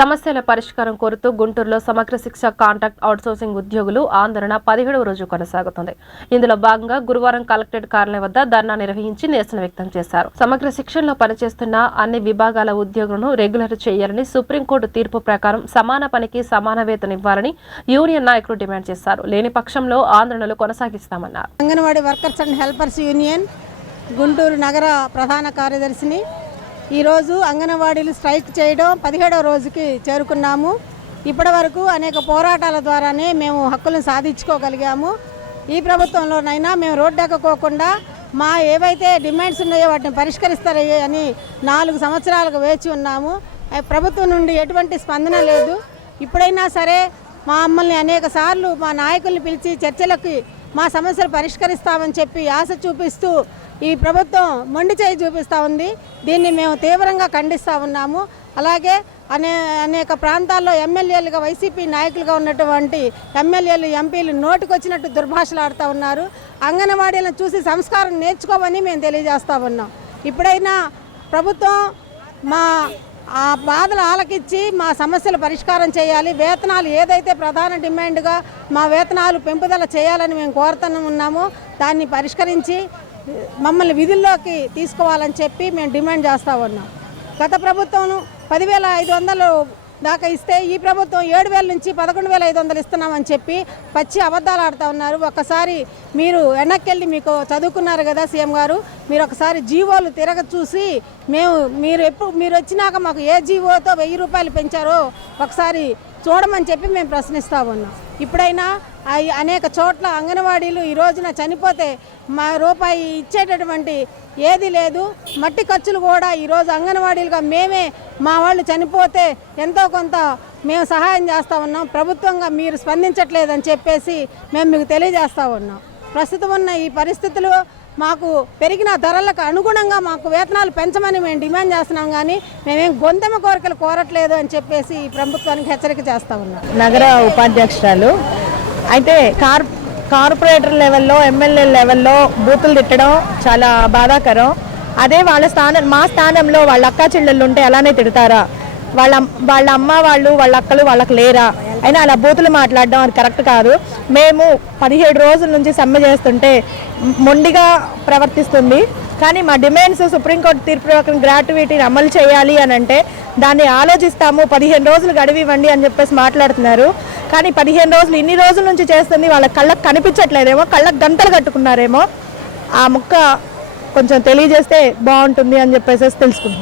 సమస్యల పరిష్కారం కోరుతూ గుంటూరులో సమగ్ర శిక్ష కాంట్రాక్ట్ అవుట్సోర్సింగ్ ఉద్యోగులు ఆందోళన 17వ రోజు కొనసాగుతుంది. ఇందులో భాగంగా గురువారం కలెక్టరేట్ కార్యాలయం వద్ద ధర్నా నిర్వహించి నిరసన వ్యక్తం చేశారు. సమగ్ర శిక్షణలో పనిచేస్తున్న అన్ని విభాగాల ఉద్యోగులను రెగ్యులర్ చేయాలని, సుప్రీంకోర్టు తీర్పు ప్రకారం సమాన పనికి సమాన వేతనం ఇవ్వాలని యూనియన్ నాయకులు డిమాండ్ చేశారు. లేని పక్షంలో ఆందోళనలు కొనసాగిస్తామన్నారు. Anganwadi workers and helpers union Guntur నగర ప్రధాన కార్యదర్శిని. ఈరోజు అంగన్వాడీలు స్ట్రైక్ చేయడం 17వ రోజుకి చేరుకున్నాము. ఇప్పటి వరకు అనేక పోరాటాల ద్వారానే మేము హక్కులను సాధించుకోగలిగాము. ఈ ప్రభుత్వంలోనైనా మేము రోడ్డు ఎక్కకోకుండా మా ఏవైతే డిమాండ్స్ ఉన్నాయో వాటిని పరిష్కరిస్తారో అని 4 సంవత్సరాలకు వేచి ఉన్నాము. ప్రభుత్వం నుండి ఎటువంటి స్పందన లేదు. ఇప్పుడైనా సరే మమ్మల్ని అనేక సార్లు మా నాయకుల్ని పిలిచి చర్చలకి మా సమస్యలు పరిష్కరిస్తామని చెప్పి ఆశ చూపిస్తూ ఈ ప్రభుత్వం మొండి చేయి చూపిస్తూ ఉంది. దీన్ని మేము తీవ్రంగా ఖండిస్తూ ఉన్నాము. అలాగే అనేక ప్రాంతాల్లో ఎమ్మెల్యేలుగా వైసీపీ నాయకులుగా ఉన్నటువంటి ఎమ్మెల్యేలు, ఎంపీలు నోటికొచ్చినట్టు దుర్భాషలు ఆడుతూ ఉన్నారు. అంగన్వాడీలను చూసి సంస్కారం నేర్చుకోమని మేము తెలియజేస్తూ ఉన్నాం. ఇప్పుడైనా ప్రభుత్వం మా ఆ బాధలు ఆలకించి మా సమస్యలు పరిష్కారం చేయాలి. వేతనాలు ఏదైతే ప్రధాన డిమాండ్గా మా వేతనాలు పెంపుదల చేయాలని మేము కోరుతున్నామో దాన్ని పరిష్కరించి మమ్మల్ని విధుల్లోకి తీసుకోవాలని చెప్పి మేము డిమాండ్ చేస్తూ ఉన్నాం. గత ప్రభుత్వం 10,500 దాకా ఇస్తే ఈ ప్రభుత్వం 7,000 నుంచి 11,500 ఇస్తున్నామని చెప్పి పచ్చి అబద్ధాలు ఆడుతూ ఉన్నారు. ఒక్కసారి మీరు వెనక్కెళ్ళి, మీకు చదువుకున్నారు కదా సీఎం గారు, మీరు ఒకసారి జీవోలు తిరగ చూసి మీరు వచ్చినాక మాకు ఏ జీవోతో 1000 రూపాయలు పెంచారో ఒకసారి చూడమని చెప్పి మేము ప్రశ్నిస్తూ ఉన్నాం. ఇప్పుడైనా అనేక చోట్ల అంగన్వాడీలు ఈ రోజున చనిపోతే మా రూపాయి ఇచ్చేటటువంటి ఏది లేదు. మట్టి ఖర్చులు కూడా ఈరోజు అంగన్వాడీలుగా మేమే మా వాళ్ళు చనిపోతే ఎంతో కొంత మేము సహాయం చేస్తూ ఉన్నాం. ప్రభుత్వంగా మీరు స్పందించట్లేదని చెప్పేసి మేము మీకు తెలియజేస్తూ ఉన్నాం. ప్రస్తుతం ఉన్న ఈ పరిస్థితులు మాకు పెరిగిన ధరలకు అనుగుణంగా మాకు వేతనాలు పెంచమని మేము డిమాండ్ చేస్తున్నాం, కానీ మేమేం గొంతెమ్మ కోరికలు కోరట్లేదు అని చెప్పేసి ఈ ప్రభుత్వానికి హెచ్చరిక చేస్తూ ఉన్నాం. నగర ఉపాధ్యక్షురాలు అయితే కార్పొరేటర్ లెవెల్లో, ఎమ్మెల్యే లెవెల్లో బూతులు తిట్టడం చాలా బాధాకరం. అదే మా స్థానంలో వాళ్ళ అక్క చెల్లెళ్ళు ఉంటే అలానే తిడతారా? వాళ్ళ అమ్మ వాళ్ళు, వాళ్ళ అక్కలు వాళ్ళకి లేరా? అయినా అలా బూతులు మాట్లాడడం అది కరెక్ట్ కాదు. మేము 17 రోజుల నుంచి సమ్మె చేస్తుంటే మొండిగా ప్రవర్తిస్తుంది. కానీ మా డిమాండ్స్ సుప్రీంకోర్టు తీర్పు ప్రకారం గ్రాట్యుటీని అమలు చేయాలి అని అంటే దాన్ని ఆలోచిస్తాము, 15 రోజులు గడువు ఇవ్వండి అని చెప్పేసి మాట్లాడుతున్నారు. కానీ 15 రోజులు ఇన్ని రోజుల నుంచి చేస్తుంది వాళ్ళ కళ్ళకు కనిపించట్లేదేమో, కళ్ళకు గంటలు కట్టుకున్నారేమో. ఆ ముక్క కొంచెం తెలియజేస్తే బాగుంటుంది అని చెప్పేసి తెలుసుకుంటున్నాం.